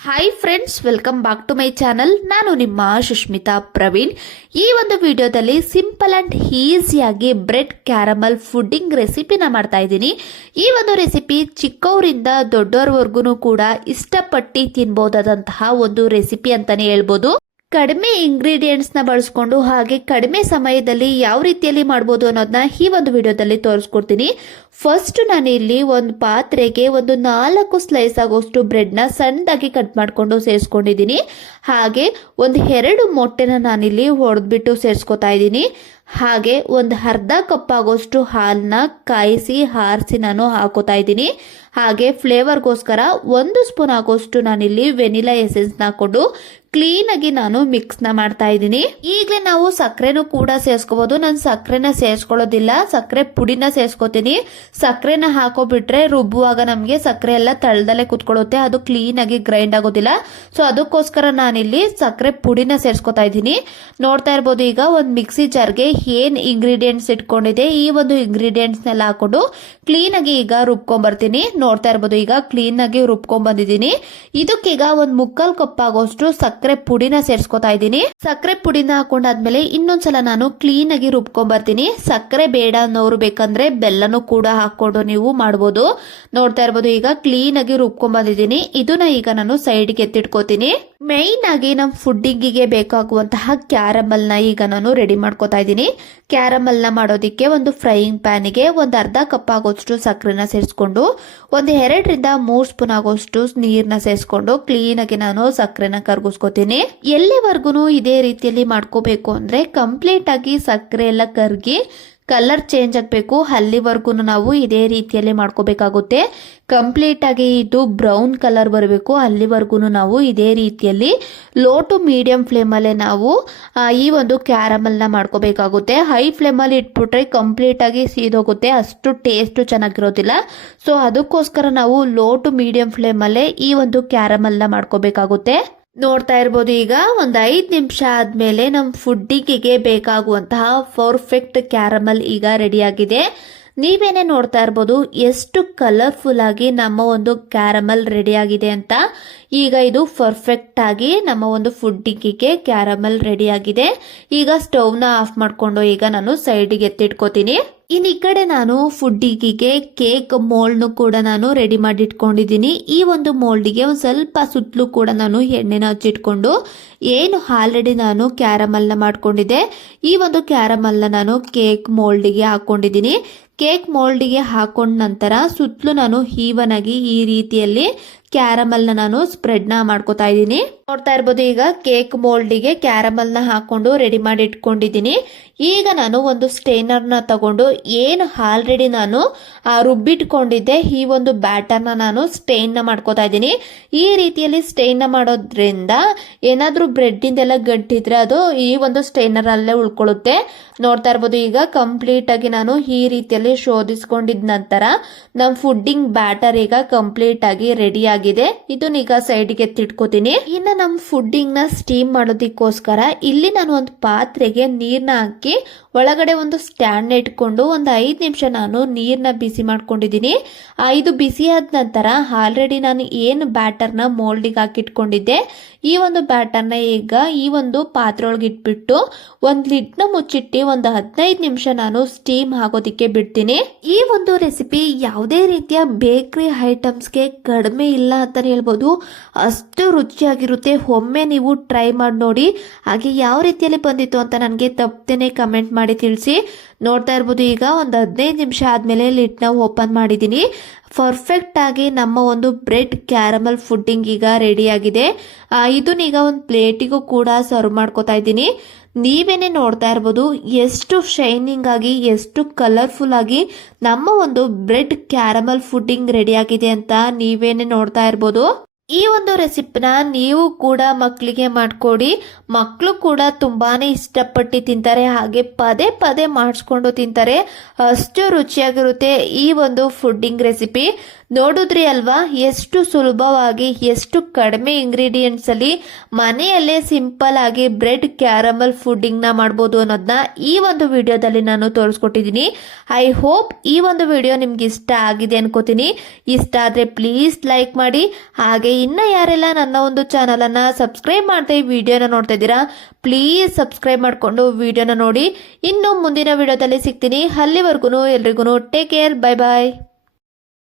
Hi friends, welcome back to my channel. ನಾನು ನಿಮ್ಮ ಸುಷ್ಮಿತಾ ಪ್ರವೀಣ್. ಈ ಒಂದು ವಿಡಿಯೋದಲ್ಲಿ ಸಿಂಪಲ್ ಅಂಡ್ ಈಸಿಯಾಗಿ ಬ್ರೆಡ್ ಕ್ಯಾರಮಲ್ ಫುಡ್ಡಿಂಗ್ ರೆಸಿಪಿನ ಮಾಡ್ತಾ ಇದ್ದೀನಿ. ಈ ಒಂದು ರೆಸಿಪಿ ಚಿಕ್ಕವರಿಂದ ದೊಡ್ಡವರವರೆಗೂ ಕೂಡ ಇಷ್ಟಪಟ್ಟು ತಿನ್ಬಹುದಾದಂತಹ ಒಂದು ರೆಸಿಪಿ ಅಂತಾನೆ ಹೇಳ್ಬೋದು. ಕಡಿಮೆ ಇಂಗ್ರೀಡಿಯೆಂಟ್ಸ್ ನ ಬಳಸ್ಕೊಂಡು ಹಾಗೆ ಕಡಿಮೆ ಸಮಯದಲ್ಲಿ ಯಾವ ರೀತಿಯಲ್ಲಿ ಮಾಡಬಹುದು ಅನ್ನೋದನ್ನ ಈ ಒಂದು ವಿಡಿಯೋದಲ್ಲಿ ತೋರಿಸ್ಕೊಡ್ತೀನಿ. ಫಸ್ಟ್ ನಾನು ಇಲ್ಲಿ ಒಂದು ಪಾತ್ರೆಗೆ ಒಂದು 4 ಸ್ಲೈಸ್ ಆಗೋಷ್ಟು ಬ್ರೆಡ್ ನ ಸಣ್ಣದಾಗಿ ಕಟ್ ಮಾಡ್ಕೊಂಡು ಸೇರಿಸ್ಕೊಂಡಿದ್ದೀನಿ. ಹಾಗೆ ಒಂದು 2 ಮೊಟ್ಟೆನ ನಾನಿಲ್ಲಿ ಹೊಡೆದ್ಬಿಟ್ಟು ಸೇರಿಸ್ಕೊತಾ ಇದ್ದೀನಿ. ಹಾಗೆ ಒಂದು ಅರ್ಧ ಕಪ್ ಆಗೋಷ್ಟು ಹಾಲನ್ನ ಕಾಯಿಸಿ ಆರಿಸಿ ನಾನು ಹಾಕೋತಾ ಇದ್ದೀನಿ. ಹಾಗೆ ಫ್ಲೇವರ್ಗೋಸ್ಕರ 1 ಸ್ಪೂನ್ ಆಗೋಷ್ಟು ನಾನಿಲ್ಲಿ ವೆನಿಲಾ ಎಸೆನ್ಸ್ ನ ಹಾಕೊಂಡು ಕ್ಲೀನ್ ಆಗಿ ನಾನು ಮಿಕ್ಸ್ ನ ಮಾಡ್ತಾ ಇದ್ದೀನಿ. ಈಗಲೇ ನಾವು ಸಕ್ಕರೆನೂ ಕೂಡ ಸೇರಿಸ್ಕೋಬಹುದು. ನಾನು ಸಕ್ಕರೆನ ಸೇರಿಸ್ಕೊಳ್ಳೋದಿಲ್ಲ, ಸಕ್ಕರೆ ಪುಡಿನ ಸೇರಿಸ್ಕೋತೀನಿ. ಸಕ್ಕರೆನ ಹಾಕೋಬಿಟ್ರೆ ರುಬ್ಬುವಾಗ ನಮಗೆ ಸಕ್ಕರೆ ಎಲ್ಲ ತಳದಲ್ಲೇ ಕುತ್ಕೊಳ್ಳುತ್ತೆ, ಅದು ಕ್ಲೀನ್ ಆಗಿ ಗ್ರೈಂಡ್ ಆಗೋದಿಲ್ಲ. ಸೊ ಅದಕ್ಕೋಸ್ಕರ ನಾನಿಲ್ಲಿ ಸಕ್ಕರೆ ಪುಡಿನ ಸೇರಿಸ್ಕೊತಾ ಇದ್ದೀನಿ. ನೋಡ್ತಾ ಇರ್ಬೋದು, ಈಗ ಒಂದು ಮಿಕ್ಸಿ ಜಾರ್ಗೆ ಏನ್ ಇಂಗ್ರೀಡಿಯೆಂಟ್ಸ್ ಇಟ್ಕೊಂಡಿದೆ ಈ ಒಂದು ಇಂಗ್ರೀಡಿಯೆಂಟ್ಸ್ ನೆಲ್ಲ ಹಾಕೊಂಡು ಕ್ಲೀನ್ ಆಗಿ ಈಗ ರುಬ್ಕೊಂಡ್ ಬರ್ತೀನಿ. ನೋಡ್ತಾ ಇರ್ಬೋದು, ಈಗ ಕ್ಲೀನ್ ಆಗಿ ರುಬ್ಕೊಂಡ್ ಬಂದಿದ್ದೀನಿ. ಇದಕ್ಕೀಗ ಒಂದು 3/4 ಕಪ್ ಆಗೋಷ್ಟು ಸಕ್ಕರೆ ಪುಡಿನ ಸೇರಿಸ್ಕೊತಾ ಇದ್ದೀನಿ. ಸಕ್ಕರೆ ಪುಡಿನ ಹಾಕೊಂಡಾದ್ಮೇಲೆ ಇನ್ನೊಂದ್ಸಲ ನಾನು ಕ್ಲೀನ್ ಆಗಿ ರುಬ್ಕೊಂಡ್ ಬರ್ತೀನಿ. ಸಕ್ಕರೆ ಬೇಡ ಅನ್ನೋರು ಬೇಕಂದ್ರೆ ಬೆಲ್ಲನೂ ಕೂಡ ಹಾಕೊಂಡು ನೀವು ಮಾಡಬಹುದು. ನೋಡ್ತಾ ಇರ್ಬೋದು, ಈಗ ಕ್ಲೀನ್ ಆಗಿ ರುಬ್ಕೊಂಡ್ ಬಂದಿದ್ದೀನಿ. ಇದನ್ನ ಈಗ ನಾನು ಸೈಡ್ಗೆ ಎತ್ತಿಟ್ಕೋತೀನಿ. ಮೈನ್ ಆಗಿ ನಮ್ಮ ಫುಡ್ಡಿಂಗಿಗೆ ಬೇಕಾಗುವಂತಹ ಕ್ಯಾರಮಲ್ ನ ಈಗ ನಾನು ರೆಡಿ ಮಾಡ್ಕೋತಾ ಇದ್ದೀನಿ. ಕ್ಯಾರಮಲ್ ನ ಮಾಡೋದಿಕ್ಕೆ ಒಂದು ಫ್ರೈಯಿಂಗ್ ಪ್ಯಾನ್ಗೆ ಒಂದು ಅರ್ಧ ಕಪ್ ಆಗೋಷ್ಟು ಸಕ್ಕರೆನ ಸೇರಿಸ್ಕೊಂಡು ಒಂದು 2ರಿಂದ 3 ಸ್ಪೂನ್ ಆಗೋಷ್ಟು ನೀರ್ನ ಸೇರಿಸ್ಕೊಂಡು ಕ್ಲೀನ್ ಆಗಿ ನಾನು ಸಕ್ಕರೆನ ಕರ್ಗಿಸ್ಕೊತೀನಿ. ಎಲ್ಲಿವರೆಗೂ ಇದೇ ರೀತಿಯಲ್ಲಿ ಮಾಡ್ಕೋಬೇಕು ಅಂದ್ರೆ ಕಂಪ್ಲೀಟ್ ಆಗಿ ಸಕ್ಕರೆ ಎಲ್ಲ ಕರ್ಗಿ ಕಲರ್ ಚೇಂಜ್ ಆಗಬೇಕು. ಅಲ್ಲಿವರೆಗೂ ನಾವು ಇದೇ ರೀತಿಯಲ್ಲಿ ಮಾಡ್ಕೋಬೇಕಾಗುತ್ತೆ. ಕಂಪ್ಲೀಟ್ ಆಗಿ ಇದು ಬ್ರೌನ್ ಕಲರ್ ಬರಬೇಕು, ಅಲ್ಲಿವರೆಗೂ ನಾವು ಇದೇ ರೀತಿಯಲ್ಲಿ ಲೋ ಟು ಮೀಡಿಯಂ ಫ್ಲೇಮಲ್ಲೇ ನಾವು ಈ ಒಂದು ಕ್ಯಾರಮಲ್ನ ಮಾಡ್ಕೋಬೇಕಾಗುತ್ತೆ. ಹೈ ಫ್ಲೇಮಲ್ಲಿ ಇಟ್ಬಿಟ್ರೆ ಕಂಪ್ಲೀಟ್ ಆಗಿ ಸೀದೋಗುತ್ತೆ, ಅಷ್ಟು ಟೇಸ್ಟ್ ಚೆನ್ನಾಗಿರೋದಿಲ್ಲ. ಸೊ ಅದಕ್ಕೋಸ್ಕರ ನಾವು ಲೋ ಟು ಮೀಡಿಯಂ ಫ್ಲೇಮಲ್ಲೇ ಈ ಒಂದು ಕ್ಯಾರಮಲ್ನ ಮಾಡ್ಕೋಬೇಕಾಗುತ್ತೆ. ನೋಡ್ತಾ ಇರ್ಬೋದು, ಈಗ ಒಂದು 5 ನಿಮಿಷ ಆದ್ಮೇಲೆ ನಮ್ಮ ಫುಡ್ಡಿಗೆ ಬೇಕಾಗುವಂತಹ ಪರ್ಫೆಕ್ಟ್ ಕ್ಯಾರಮಲ್ ಈಗ ರೆಡಿ ಆಗಿದೆ. ನೀವೇನೆ ನೋಡ್ತಾ ಇರ್ಬೋದು ಎಷ್ಟು ಕಲರ್ಫುಲ್ ಆಗಿ ನಮ್ಮ ಒಂದು ಕ್ಯಾರಮಲ್ ರೆಡಿ ಆಗಿದೆ ಅಂತ. ಈಗ ಇದು ಪರ್ಫೆಕ್ಟ್ ಆಗಿ ನಮ್ಮ ಒಂದು ಫುಡ್ಡಿಗೆ ಕ್ಯಾರಮಲ್ ರೆಡಿ ಆಗಿದೆ. ಈಗ ಸ್ಟವ್ನ ಆಫ್ ಮಾಡ್ಕೊಂಡು ಈಗ ನಾನು ಸೈಡ್ಗೆ ಎತ್ತಿಟ್ಕೋತೀನಿ. ಇನ್ನು ಈ ಕಡೆ ನಾನು ಫುಡ್ಡಿಗೆ ಕೇಕ್ ಮೋಲ್ಡ್ನು ಕೂಡ ನಾನು ರೆಡಿ ಮಾಡಿ ಇಟ್ಕೊಂಡಿದ್ದೀನಿ. ಈ ಒಂದು ಮೋಲ್ಡಿಗೆ ಒಂದು ಸ್ವಲ್ಪ ಸುತ್ತಲೂ ಕೂಡ ನಾನು ಎಣ್ಣೆನ ಹಚ್ಚಿಟ್ಕೊಂಡು ಏನು ಆಲ್ರೆಡಿ ನಾನು ಕ್ಯಾರಮಲ್ನ ಮಾಡ್ಕೊಂಡಿದ್ದೆ ಈ ಒಂದು ಕ್ಯಾರಮಲ್ನ ನಾನು ಕೇಕ್ ಮೋಲ್ಡಿಗೆ ಹಾಕೊಂಡಿದ್ದೀನಿ. ಕೇಕ್ ಮೋಲ್ಡಿಗೆ ಹಾಕೊಂಡ ನಂತರ ಸುತ್ತಲೂ ನಾನು ಈವನ್ ಆಗಿ ಈ ರೀತಿಯಲ್ಲಿ ಕ್ಯಾರಮಲ್ನ ನಾನು ಸ್ಪ್ರೆಡ್ನ ಮಾಡ್ಕೋತಾ ಇದ್ದೀನಿ. ನೋಡ್ತಾ ಇರ್ಬೋದು, ಈಗ ಕೇಕ್ ಮೋಲ್ಡಿಗೆ ಕ್ಯಾರಮಲ್ನ ಹಾಕೊಂಡು ರೆಡಿ ಮಾಡಿ ಇಟ್ಕೊಂಡಿದ್ದೀನಿ. ಈಗ ನಾನು ಒಂದು ಸ್ಟೇನರ್ನ ತಗೊಂಡು ಏನು ಆಲ್ರೆಡಿ ನಾನು ರುಬ್ಬಿಟ್ಕೊಂಡಿದ್ದೆ ಈ ಒಂದು ಬ್ಯಾಟರ್ನ ನಾನು ಸ್ಟೇನ್ನ ಮಾಡ್ಕೋತಾ ಇದ್ದೀನಿ. ಈ ರೀತಿಯಲ್ಲಿ ಸ್ಟೇನ್ನ ಮಾಡೋದ್ರಿಂದ ಏನಾದರೂ ಬ್ರೆಡ್ಡಿಂದೆಲ್ಲ ಗಂಟಿದ್ರೆ ಅದು ಈ ಒಂದು ಸ್ಟೇನರ್ ಅಲ್ಲೇ ಉಳ್ಕೊಳ್ಳುತ್ತೆ. ನೋಡ್ತಾ ಇರ್ಬೋದು, ಈಗ ಕಂಪ್ಲೀಟ್ ಆಗಿ ನಾನು ಈ ರೀತಿಯಲ್ಲಿ ಶೋಧಿಸ್ಕೊಂಡಿದ ನಂತರ ನಮ್ಮ ಫುಡ್ಡಿಂಗ್ ಬ್ಯಾಟರ್ ಈಗ ಕಂಪ್ಲೀಟ್ ಆಗಿ ರೆಡಿ ಆಗಿದೆ. ಇದನ್ನೀಗ ಸೈಡ್ಗೆ ಎತ್ತಿಟ್ಕೋತೀನಿ. ಇನ್ನು ನಮ್ಮ ಫುಡ್ಡಿಂಗ್ ನ ಸ್ಟೀಮ್ ಮಾಡೋದಕ್ಕೋಸ್ಕರ ಇಲ್ಲಿ ನಾನು ಒಂದು ಪಾತ್ರೆಗೆ ನೀರ್ನ ಹಾಕಿ ಒಳಗಡೆ ಒಂದು ಸ್ಟ್ಯಾಂಡ್ ಇಟ್ಕೊಂಡು ಒಂದು 5 ನಿಮಿಷ ನಾನು ನೀರ್ನ ಬಿಸಿ ಮಾಡ್ಕೊಂಡಿದ್ದೀನಿ. ಇದು ಬಿಸಿ ಆದ ನಂತರ ಆಲ್ರೆಡಿ ನಾನು ಏನು ಬ್ಯಾಟರ್ನ ಮೋಲ್ಡಿಗೆ ಹಾಕಿಟ್ಕೊಂಡಿದ್ದೆ ಈ ಒಂದು ಬ್ಯಾಟರ್ನ ಈಗ ಈ ಒಂದು ಪಾತ್ರೆ ಒಳಗೆ ಇಟ್ಬಿಟ್ಟು ಒಂದು ಲಿಡ್ನ ಮುಚ್ಚಿಟ್ಟು ಒಂದು 15 ನಿಮಿಷ ನಾನು ಸ್ಟೀಮ್ ಆಗೋದಿಕ್ಕೆ ಬಿಡ್ತೀನಿ. ಈ ಒಂದು ರೆಸಿಪಿ ಯಾವುದೇ ರೀತಿಯ ಬೇಕರಿ ಐಟಮ್ಸ್ಗೆ ಕಡಿಮೆ ಇಲ್ಲ ಅಂತಾನೆ ಹೇಳ್ಬೋದು. ಅಷ್ಟು ರುಚಿಯಾಗಿರುತ್ತೆ. ಒಮ್ಮೆ ನೀವು ಟ್ರೈ ಮಾಡಿ ನೋಡಿ. ಹಾಗೆ ಯಾವ ರೀತಿಯಲ್ಲಿ ಬಂದಿತ್ತು ಅಂತ ನನಗೆ ತಪ್ಪದೇನೆ ಕಮೆಂಟ್ ಮಾಡಿ ತಿಳಿಸಿ. ನೋಡ್ತಾ ಇರ್ಬೋದು, ಈಗ ಒಂದು 15 ನಿಮಿಷ ಆದಮೇಲೆ ಲಿಡ್ನ ಓಪನ್ ಮಾಡಿದ್ದೀನಿ. ಪರ್ಫೆಕ್ಟ್ ಆಗಿ ನಮ್ಮ ಒಂದು ಬ್ರೆಡ್ ಕ್ಯಾರಮಲ್ ಫುಡ್ಡಿಂಗ್ ಈಗ ರೆಡಿ ಆಗಿದೆ. ಇದನ್ನೀಗ ಒಂದು ಪ್ಲೇಟಿಗೂ ಕೂಡ ಸರ್ವ್ ಮಾಡ್ಕೋತಾ ಇದ್ದೀನಿ. ನೀವೇನೆ ನೋಡ್ತಾ ಇರ್ಬೋದು ಎಷ್ಟು ಶೈನಿಂಗ್ ಆಗಿ ಎಷ್ಟು ಕಲರ್ಫುಲ್ ಆಗಿ ನಮ್ಮ ಒಂದು ಬ್ರೆಡ್ ಕ್ಯಾರಮಲ್ ಫುಡ್ಡಿಂಗ್ ರೆಡಿ ಆಗಿದೆ ಅಂತ ನೀವೇನೆ ನೋಡ್ತಾ ಇರ್ಬೋದು. ಈ ಒಂದು ರೆಸಿಪಿನ ನೀವು ಕೂಡ ಮಕ್ಕಳಿಗೆ ಮಾಡಿಕೊಡಿ. ಮಕ್ಕಳು ಕೂಡ ತುಂಬಾನೇ ಇಷ್ಟಪಟ್ಟು ತಿಂತಾರೆ, ಹಾಗೆ ಪದೇ ಪದೇ ಮಾಡಿಸ್ಕೊಂಡು ತಿಂತಾರೆ. ಅಷ್ಟು ರುಚಿಯಾಗಿರುತ್ತೆ ಈ ಒಂದು ಫುಡ್ಡಿಂಗ್ ರೆಸಿಪಿ. ನೋಡಿದ್ರಿ ಅಲ್ವಾ ಎಷ್ಟು ಸುಲಭವಾಗಿ ಎಷ್ಟು ಕಡಿಮೆ ಇಂಗ್ರೀಡಿಯೆಂಟ್ಸ್ ಅಲ್ಲಿ ಮನೆಯಲ್ಲೇ ಸಿಂಪಲ್ ಆಗಿ ಬ್ರೆಡ್ ಕ್ಯಾರಮಲ್ ಫುಡ್ಡಿಂಗ್ ನ ಮಾಡ್ಬೋದು ಅನ್ನೋದನ್ನ ಈ ಒಂದು ವಿಡಿಯೋದಲ್ಲಿ ನಾನು ತೋರಿಸ್ಕೊಟ್ಟಿದ್ದೀನಿ. ಐ ಹೋಪ್ ಈ ಒಂದು ವಿಡಿಯೋ ನಿಮ್ಗೆ ಇಷ್ಟ ಆಗಿದೆ ಅನ್ಕೋತೀನಿ. ಇಷ್ಟ ಆದ್ರೆ ಪ್ಲೀಸ್ ಲೈಕ್ ಮಾಡಿ. ಹಾಗೆ ಇನ್ನ ಯಾರೆಲ್ಲ ನನ್ನ ಒಂದು ಚಾನಲ್ ಅನ್ನ ಸಬ್ಸ್ಕ್ರೈಬ್ ಮಾಡದೆ ವಿಡಿಯೋನ ನೋಡ್ತಾ ಇದ್ದೀರಾ, ಪ್ಲೀಸ್ ಸಬ್ಸ್ಕ್ರೈಬ್ ಮಾಡ್ಕೊಂಡು ವಿಡಿಯೋನ ನೋಡಿ. ಇನ್ನು ಮುಂದಿನ ವಿಡಿಯೋದಲ್ಲಿ ಸಿಗ್ತೀನಿ. ಅಲ್ಲಿವರೆಗೂ ಎಲ್ರಿಗೂ ಟೇಕ್ ಕೇರ್, ಬೈ ಬಾಯ್.